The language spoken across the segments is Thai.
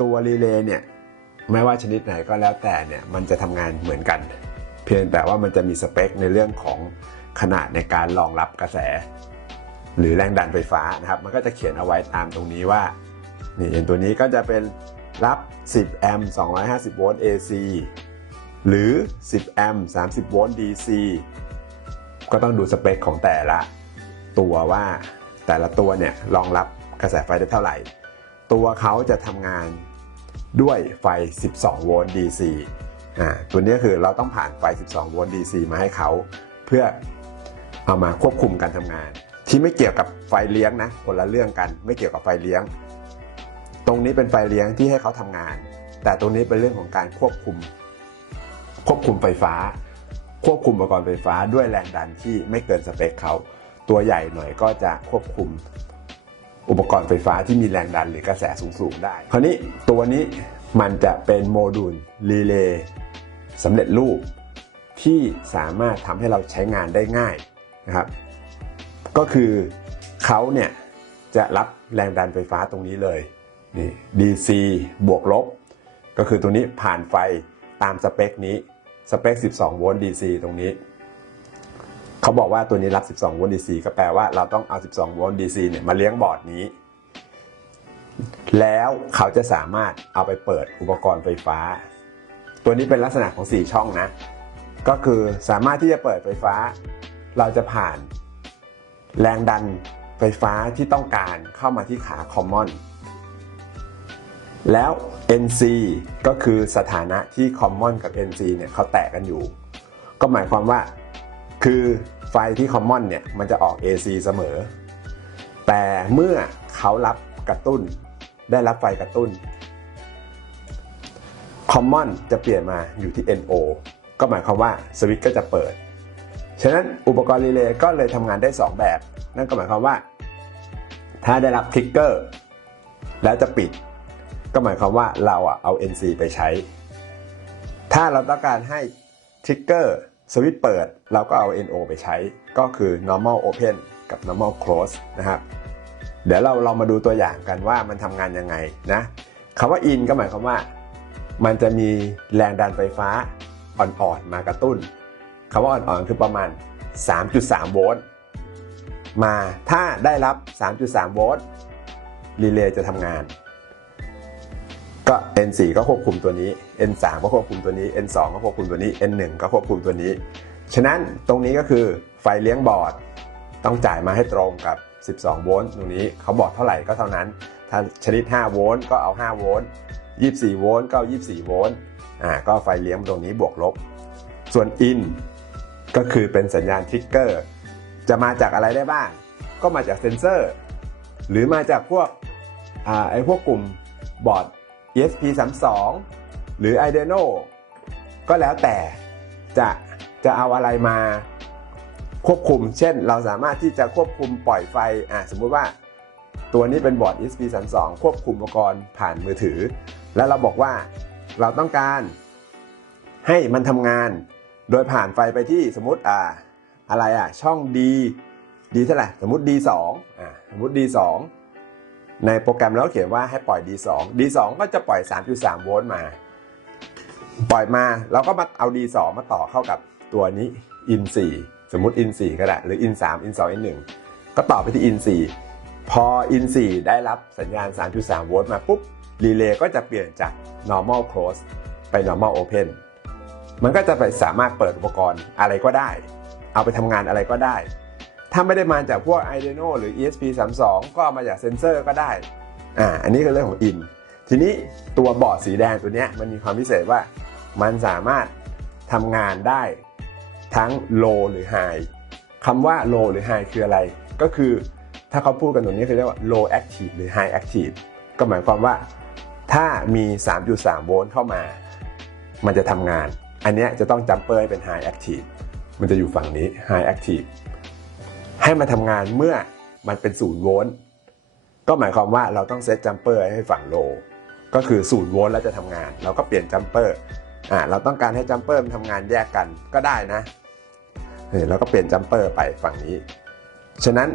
ตัวรีเลย์เนี่ยไม่ว่าชนิดไหนก็แล้วแต่เนี่ยมันจะทำงานเหมือนกัน เพียงแต่ว่ามันจะมีสเปคในเรื่องของขนาดในการรองรับกระแส หรือแรงดันไฟฟ้านะครับ มันก็จะเขียนเอาไว้ตามตรงนี้ว่านี่อย่างตัวนี้ก็จะเป็นรับ 10 แอมป์ 250 โวลต์ AC หรือ 10 แอมป์ 30 โวลต์ DC ก็ต้องดูสเปคของแต่ละตัวว่าแต่ละตัวเนี่ยรองรับกระแสไฟได้เท่าไหร่ ตัวเขาจะทำงานด้วยไฟ 12 โวลต์ DC อ่าตัวนี้คือเราต้องผ่านไฟ 12 โวลต์ DC มาให้เขาเพื่อเอามาควบคุมการทำงาน ที่ไม่เกี่ยวกับไฟเลี้ยงนะคนละเรื่องกันไม่เกี่ยวกับไฟเลี้ยง ตรงนี้เป็นไฟเลี้ยงที่ให้เขาทำงาน แต่ตรงนี้เป็นเรื่องของการควบคุม ควบคุมไฟฟ้า ควบคุมอุปกรณ์ไฟฟ้าด้วยแรงดันที่ไม่เกินสเปคเขาตัวใหญ่หน่อยก็จะควบคุม อุปกรณ์ไฟฟ้าที่มีแรงดันหรือกระแสสูงๆได้ คราวนี้ตัวนี้มันจะเป็นโมดูลรีเลย์สำเร็จรูป ที่สามารถทำให้เราใช้งานได้ง่ายนะครับ ก็คือเขาเนี่ยจะรับแรงดันไฟฟ้าตรงนี้เลยนี่ DC บวกลบ ก็คือตัวนี้ผ่านไฟตามสเปคนี้สเปค 12 โวลต์ DC ตรงนี้ เขาบอกว่าตัวนี้รับ 12 โวลต์ DC ก็แปลว่าเราต้องเอา 12 โวลต์ DC เนี่ยมาเลี้ยงบอร์ดนี้ แล้วเขาจะสามารถเอาไปเปิดอุปกรณ์ไฟฟ้า ตัวนี้เป็นลักษณะของ 4 ช่องนะ ก็คือสามารถที่จะเปิดไฟฟ้า เราจะผ่านแรงดันไฟฟ้าที่ต้องการเข้ามาที่ขา Common แล้ว NC ก็คือสถานะที่ Common กับ NC เนี่ยเขาแตะกันอยู่ ก็หมายความว่า คือไฟที่ Common เนี่ยมันจะออก AC เสมอ แต่เมื่อเขารับกระตุ้น ได้รับไฟกระตุ้น Common จะเปลี่ยนมาอยู่ที่ NO ก็หมายความว่าสวิตช์ก็จะเปิด ฉะนั้นอุปกรณ์รีเลย์ก็เลยทำงานได้ 2 แบบ นั่นก็หมายความว่า ถ้าได้รับทริกเกอร์แล้วจะปิด ก็หมายความว่าเราอะเอา NC ไปใช้ ถ้าเราต้องการให้ทริกเกอร์ สวิตช์เปิดเราก็เอา NO ไปใช้ก็คือ normal open กับ normal close นะครับ เดี๋ยวเราเรามาดูตัวอย่างกันว่ามันทำงานยังไงนะคำว่า in ก็หมายความว่า มันจะมีแรงดันไฟฟ้าอ่อนๆมากระตุ้นคำว่าอ่อนๆคือประมาณ 3.3 โวลต์มาถ้าได้รับ 3.3 โวลต์รีเลย์จะทำงาน ก็ N4 ก็ควบคุมตัวนี้ N3 ก็ควบคุมตัวนี้ N2 ก็ควบคุมตัวนี้ N1 ก็ควบคุมตัวนี้ ฉะนั้นตรงนี้ก็คือไฟเลี้ยงบอร์ดต้องจ่ายมาให้ตรงกับ 12 โวลต์ตรงนี้เขาบอกเท่าไหร่ก็เท่านั้น ถ้าชนิด 5 โวลต์ก็เอา 5 โวลต์ 24 โวลต์ก็เอา24 โวลต์ อ่า ก็ไฟเลี้ยงตรงนี้บวกลบ ส่วน in ก็คือเป็นสัญญาณทริกเกอร์ จะมาจากอะไรได้บ้าง ก็มาจากเซนเซอร์ หรือมาจากพวก อ่า ไอพวกกลุ่มบอร์ด ESP32 หรือ Arduino ก็แล้วแต่จะจะเอาอะไรมาควบคุม เช่น เราสามารถที่จะควบคุมปล่อยไฟอะสมมุติว่าตัวนี้เป็นบอร์ด ESP32 ควบคุมอุปกรณ์ผ่านมือถือ แล้วเราบอกว่าเราต้องการให้มันทำงานโดยผ่านไฟไปที่สมมติอ่าอะไรอะช่อง D D เท่าไหร่สมมติ D2 อ่าสมมติ D2 ในโปรแกรมเราเขียนว่าให้ปล่อย D2 D2 ก็จะปล่อย 3.3 โวลต์มา ปล่อยมาเราก็มาเอา D2 มาต่อเข้ากับตัวนี้ in 4สมมุติ in 4ก็ได้หรือ in 3 in 2 in 1ก็ต่อไปที่ in 4พอ in 4ได้รับสัญญาณ 3.3 โวลต์มาปุ๊บรีเลย์ก็จะเปลี่ยนจาก normal close ไป normal open มันก็จะไปสามารถเปิดอุปกรณ์อะไรก็ได้ เอาไปทำงานอะไรก็ได้ ถ้าไม่ได้มาจากพวก Arduino หรือ ESP32 ก็เอามาจากเซนเซอร์ก็ได้อ่าอันนี้คือเรื่องของ in ทีนี้ตัวบอร์ดสีแดงตัวนี้มันมีความพิเศษว่า มันสามารถทำงานได้ทั้ง low หรือ high คำว่า low หรือ high คืออะไร ก็คือถ้าเขาพูดกันตรงนี้คือเรียกว่า low active หรือ high active ก็หมายความว่าถ้ามี 3.3 โวลต์เข้ามา มันจะทำงาน อันนี้จะต้องจัมเปอร์ให้เป็น high active มันจะอยู่ฝั่งนี้ high active ให้มาทำงานเมื่อมันเป็น0โวลต์ก็หมายความว่าเราต้องเซตจัมเปอร์ให้ฝั่งโล ก็คือ0โวลต์แล้วจะทำงาน เราก็เปลี่ยนจัมเปอร์อ่าเราต้องการให้จัมเปอร์มันทำงานแยกกันก็ได้นะเออเราก็เปลี่ยนจัมเปอร์ไปฝั่งนี้ ฉะนั้น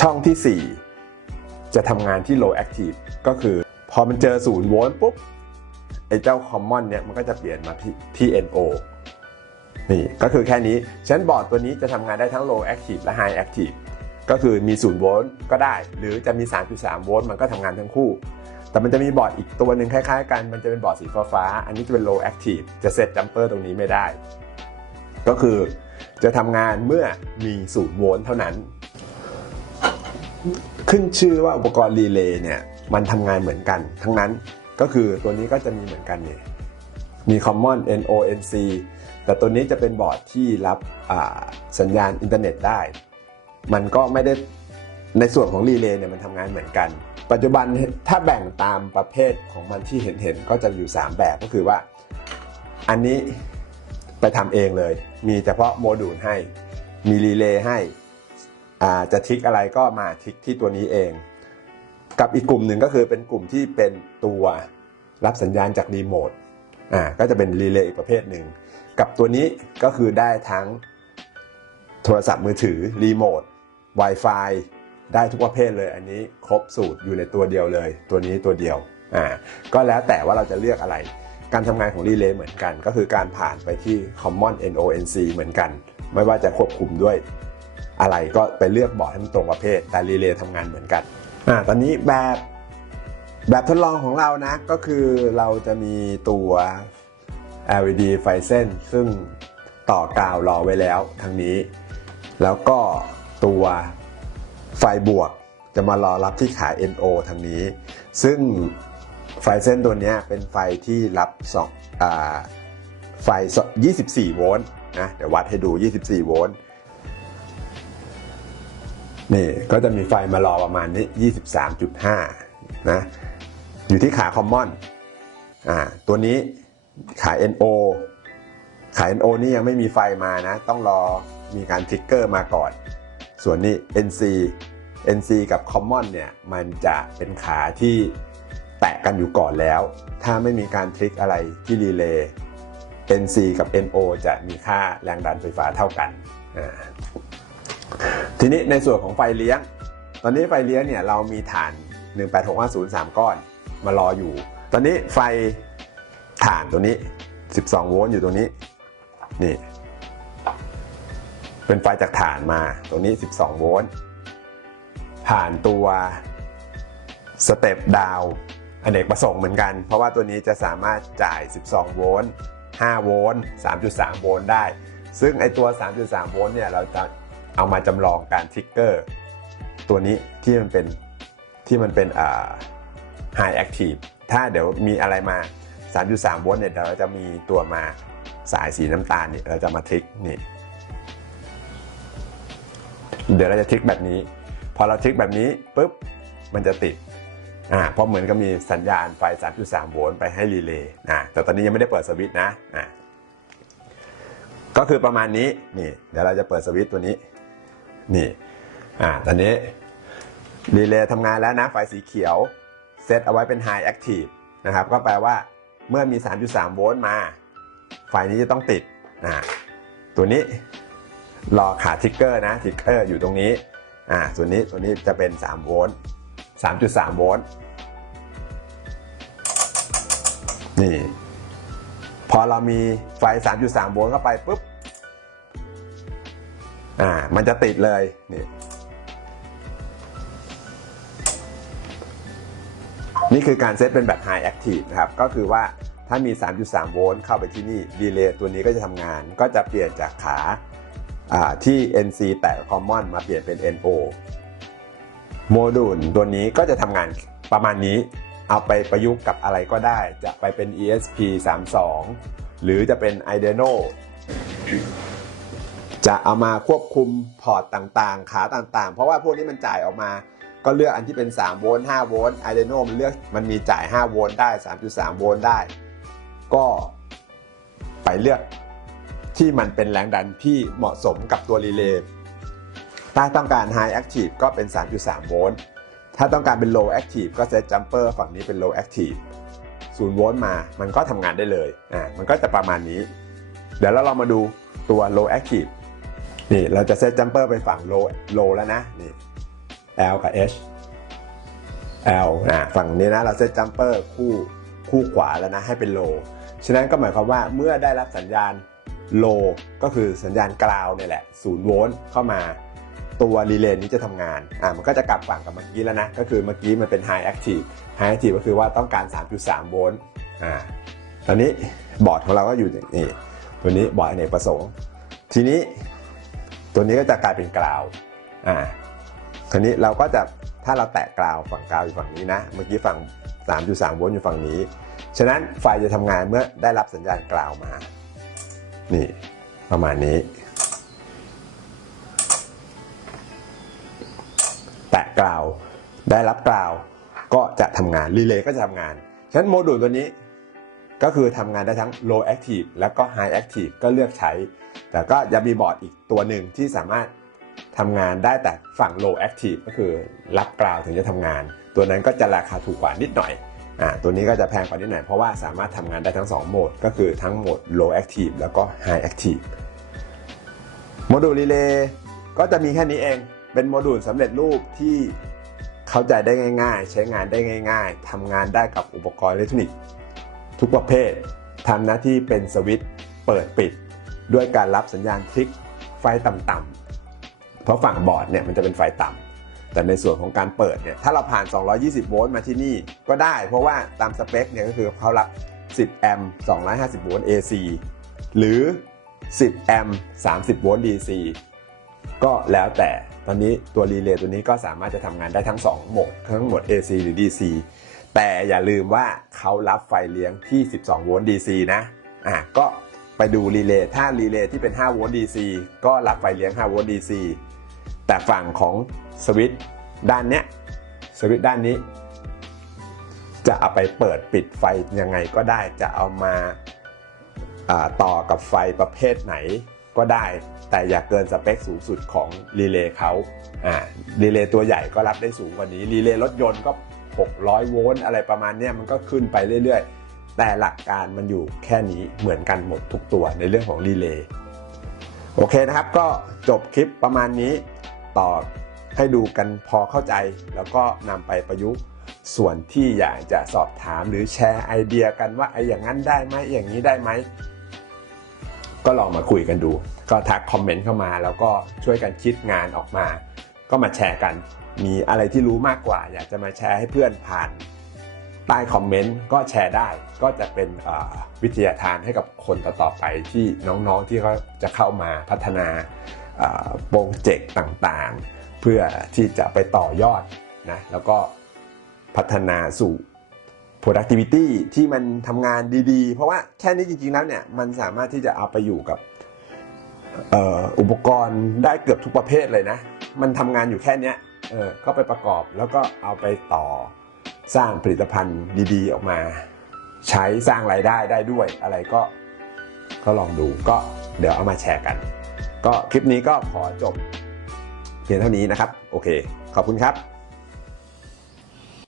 ช่องที่ 4 จะทำงานที่ low active ก็คือพอมันเจอศูนย์โวลต์ปุ๊บไอ้เจ้าคอมมอนเนี่ยมันก็จะเปลี่ยนมาที่ที่ NO นี่ก็คือแค่นี้ฉะนันบอร์ดตัวนี้จะทำงานได้ทั้ง low active และ high active ก็คือมี 0 โวลต์ก็ได้ หรือจะมี 3.3 โวลต์มันก็ทำงานทั้งคู่ แต่มันจะมีบอร์ดอีกตัวหนึ่งคล้ายๆ กันมันจะเป็นบอร์ดสีฟ้าๆอันนี้จะเป็น low active จะเซตจัมเปอร์ตรงนี้ไม่ได้ ก็คือจะทำงานเมื่อมี 0 โวลต์เท่านั้น ขึ้นชื่อว่าอุปกรณ์รีเลย์เนี่ยมันทำงานเหมือนกัน ทั้งนั้นก็คือตัวนี้ก็จะมีเหมือนกันเนี่ยมี common NONC แต่ตัวนี้จะเป็นบอร์ดที่รับสัญญาณอินเทอร์เน็ตได้ มันก็ไม่ได้ในส่วนของรีเลย์เนี่ยมันทำงานเหมือนกัน ปัจจุบันถ้าแบ่งตามประเภทของมันที่เห็นเห็นก็จะอยู่ 3 แบบก็คือว่า อันนี้ไปทำเองเลย มีเฉพาะโมดูลให้ มีรีเลย์ให้จะทิกอะไรก็มาทิกที่ตัวนี้เอง กับอีกกลุ่มหนึ่งก็คือเป็นกลุ่มที่เป็นตัวรับสัญญาณจากรีโมทอ่าก็จะเป็นรีเลย์อีกประเภทหนึ่ง กับตัวนี้ก็คือได้ทั้งโทรศัพท์มือถือ รีโมท Wi-Fi ได้ทุกประเภทเลยอันนี้ครบสูตรอยู่ในตัวเดียวเลย ตัวนี้ตัวเดียวอ่าก็แล้วแต่ว่าเราจะเลือกอะไร การทำงานของรีเลย์เหมือนกัน ก็คือการผ่านไปที่ Common NONC เหมือนกัน ไม่ว่าจะควบคุมด้วยอะไรก็ไปเลือกบอร์ดให้มันตรงประเภท แต่รีเลย์ทำงานเหมือนกันอ่าตอนนี้แบบแบบทดลองของเรานะก็คือเราจะมีตัว LED ไฟเส้น ซึ่งต่อกาวรอไว้แล้วทางนี้ แล้วก็ตัวไฟบวกจะมารอรับที่ขา NO ทางนี้ ซึ่งไฟเส้นตัวนี้เป็นไฟที่รับสองอ่าไฟ 24 โวลต์นะเดี๋ยววัดให้ดู 24 โวลต์นี่ก็จะมีไฟมารอประมาณนี้ 23.5 นะ อยู่ที่ขาคอมมอนอ่าตัวนี้ ขาย NO ขาย NO นี่ยังไม่มีไฟมานะ ต้องรอมีการทริกเกอร์มาก่อน ส่วนนี้ NC NC กับ Common เนี่ยมันจะเป็นขาที่แตะกันอยู่ก่อนแล้ว ถ้าไม่มีการทริกอะไรที่รีเลย์ NC กับ NO จะมีค่าแรงดันไฟฟ้าเท่ากัน ทีนี้ในส่วนของไฟเลี้ยง ตอนนี้ไฟเลี้ยงเนี่ยเรามีฐาน 18650 3 ก้อนมารออยู่ ตอนนี้ไฟ ฐานตัวนี้ 12 โวลต์อยู่ตรงนี้ นี่ เป็นไฟจากฐานมาตรงนี้ 12 โวลต์ ผ่านตัวสเต็ปดาวน์อเนกประสงค์เหมือนกัน เพราะว่าตัวนี้จะสามารถจ่าย 12 โวลต์ 5 โวลต์ 3.3 โวลต์ได้ ซึ่งไอตัว 3.3 โวลต์เนี่ย เราจะเอามาจำลองการทริกเกอร์ ตัวนี้ที่มันเป็นที่มันเป็นอ่า high active ถ้าเดี๋ยวมีอะไรมา 3.3โวลต์เนี่ยเราจะมีตัวมาสายสีน้ำตาลเนี่ยเราจะมาทิกนี่เดี๋ยวเราจะทิกแบบนี้ พอเราทิกแบบนี้ปุ๊บมันจะติดอ่าเพราะเหมือนกับมีสัญญาณไฟ 3.3 โวลต์ไปให้รีเลย์อ่าแต่ตอนนี้ยังไม่ได้เปิดสวิตช์นะอ่าก็คือประมาณนี้นี่เดี๋ยวเราจะเปิดสวิตช์ตัวนี้นี่อ่าตอนนี้รีเลย์ทำงานแล้วนะไฟสีเขียว เซตเอาไว้เป็น High Active นะครับก็แปลว่า เมื่อมี 3.3 โวลต์มา ไฟนี้จะต้องติดอ่าตัวนี้รอขาทิกเกอร์นะทิกเกอร์อยู่ตรงนี้อ่าส่วนนี้ตัวนี้จะเป็น 3 โวลต์ 3.3 โวลต์นี่พอเรามีไฟ 3.3 โวลต์เข้าไปปุ๊บอ่ามันจะติดเลยนี่ คือการเซตเป็นแบบ High Active นะครับ ก็คือว่าถ้ามี 3.3 โวลต์เข้าไปที่นี่ดีเลย์ตัวนี้ก็จะทำงาน ก็จะเปลี่ยนจากขาาที่ NC แตะ Common มาเปลี่ยนเป็น NO โมดูลตัวนี้ก็จะทำงานประมาณนี้ เอาไปประยุกต์กับอะไรก็ได้ จะไปเป็น ESP 32หรือจะเป็น Arduino จะเอามาควบคุมพอร์ตต่างๆ ขาต่างๆ เพราะว่าพวกนี้มันจ่ายออกมา ก็เลือกอันที่เป็น 3 โวลต์ 5 โวลต์ Arduino มันเลือกมันมีจ่าย 5 โวลต์ได้ 3.3 โวลต์ได้ ก็ไปเลือกที่มันเป็นแรงดันที่เหมาะสมกับตัวรีเลย์ ถ้าต้องการ High Active ก็เป็น 3.3 โวลต์ ถ้าต้องการเป็น Low Active ก็เซตจัมเปอร์ฝั่งนี้เป็น Low Active 0 โวลต์มา มันก็ทำงานได้เลย อ่า มันก็จะประมาณนี้ เดี๋ยวเราลองมาดูตัว Low Active นี่ เราจะเซตจัมเปอร์ไปฝั่ง Low Low แล้วนะ นี่ L กับ H L นะฝั่งนี้นะเราเซตจัมเปอร์คู่คู่ขวาแล้วนะให้เป็นโล ฉะนั้นก็หมายความว่าเมื่อได้รับสัญญาณโลก็คือสัญญาณกราวเนี่ยแหละ0โวลต์เข้ามาตัวรีเลย์นี้จะทำงาน อ่า มันก็จะกลับฝั่งกับเมื่อกี้แล้วนะ ก็คือเมื่อกี้มันเป็น High Active High Active ก็คือว่าต้องการ 3.3 โวลต์ อ่า ตอนนี้บอร์ดของเราก็อยู่อย่างนี้ ตัวนี้บอร์ดอเนกประสงค์ ทีนี้ตัวนี้ก็จะกลายเป็นกราว อ่า ทีนี้เราก็จะถ้าเราแตะกราวฝั่งกราวอยู่ฝั่งนี้นะ เมื่อกี้ฝั่ง 3.3 โวลต์อยู่ฝั่งนี้ ฉะนั้นไฟจะทำงานเมื่อได้รับสัญญาณกราวมา นี่ประมาณนี้ แตะกราวได้รับกราวก็จะทำงานรีเลย์ก็จะทำงาน ฉะนั้นโมดูลตัวนี้ก็คือทำงานได้ทั้ง low active แล้วก็ high active ก็เลือกใช้ แต่ก็จะมีบอร์ดอีกตัวหนึ่งที่สามารถ ทำงานได้แต่ฝั่ง low active ก็คือรับกราวถึงจะทำงาน ตัวนั้นก็จะราคาถูกกว่านิดหน่อยอ่าตัวนี้ก็จะแพงกว่านิดหน่อยเพราะว่าสามารถทำงานได้ทั้ง 2 โหมด ก็คือทั้งโหมด low active แล้วก็ high active โมดูลรีเลย์ก็จะมีแค่นี้เอง เป็นโมดูลสำเร็จรูปที่เข้าใจได้ง่าย ๆ ใช้งานได้ง่าย ๆทำงานได้กับอุปกรณ์อิเล็กทรอนิกส์ทุกประเภททำหน้าที่เป็นสวิตช์เปิดปิด ด้วยการรับสัญญาณคลิกไฟต่ำๆ เพราะฝั่งบอร์ดเนี่ยมันจะเป็นไฟต่ำแต่ในส่วนของการเปิดเนี่ยถ้าเราผ่าน 220 โวลต์มาที่นี่ก็ได้ เพราะว่าตามสเปคเนี่ยก็คือเขารับ 10 แอมป์ 250 โวลต์ AC หรือ 10 แอมป์ 30 โวลต์ DC ก็แล้วแต่ตอนนี้ตัวรีเลย์ตัวนี้ก็สามารถจะทำงานได้ทั้ง 2 โหมดทั้งโหมด AC หรือ DC แต่อย่าลืมว่าเขารับไฟเลี้ยงที่ 12 โวลต์ DC นะอะก็ไปดูรีเลย์ถ้ารีเลย์ที่เป็น 5 โวลต์ DC ก็รับไฟเลี้ยง 5 โวลต์ DC แต่ฝั่งของสวิตช์ด้านเนี้ยสวิตช์ด้านนี้ จะเอาไปเปิดปิดไฟยังไงก็ได้จะเอามาต่อกับไฟประเภทไหนก็ได้ แต่อย่าเกินสเปคสูงสุดของรีเลย์เขาอ่ารีเลย์ตัวใหญ่ก็รับได้สูงกว่านี้รีเลย์รถยนต์ก็ 600 โวลต์อะไรประมาณเนี้ยมันก็ขึ้นไปเรื่อยๆ แต่หลักการมันอยู่แค่นี้เหมือนกันหมดทุกตัวในเรื่องของรีเลย์โอเคนะครับก็จบคลิปประมาณนี้ ต่อให้ดูกันพอเข้าใจ แล้วก็นำไปประยุกต์ส่วนที่อยากจะสอบถามหรือแชร์ไอเดียกันว่าไออย่างนั้นได้ไหมอย่างนี้ได้ไหมก็ลองมาคุยกันดู ก็ทักคอมเมนต์เข้ามา แล้วก็ช่วยกันคิดงานออกมา ก็มาแชร์กัน มีอะไรที่รู้มากกว่า อยากจะมาแชร์ให้เพื่อนผ่านใต้คอมเมนต์ก็แชร์ได้ ก็จะเป็นวิทยาทานให้กับคนต่อๆไปที่น้องๆที่เขาจะเข้ามาพัฒนา โปรเจกต์ต่างๆ เพื่อที่จะไปต่อยอดนะแล้วก็พัฒนาสู่ productivity ที่มันทำงานดี ๆ เพราะว่าแค่นี้จริง ๆ แล้วเนี่ยมันสามารถที่จะเอาไปอยู่กับอ,อ,อุปกรณ์ได้เกือบทุกประเภทเลยนะ มันทำงานอยู่แค่นี้เออก็ไปประกอบแล้วก็เอาไปต่อสร้างผลิตภัณฑ์ดีๆ ออกมา ใช้สร้างรายได้ได้ด้วยอะไรก็ก็ลองดูก็เดี๋ยวเอามาแชร์กัน ก็คลิปนี้ก็ขอจบเพียงเท่านี้นะครับ โอเค ขอบคุณครับ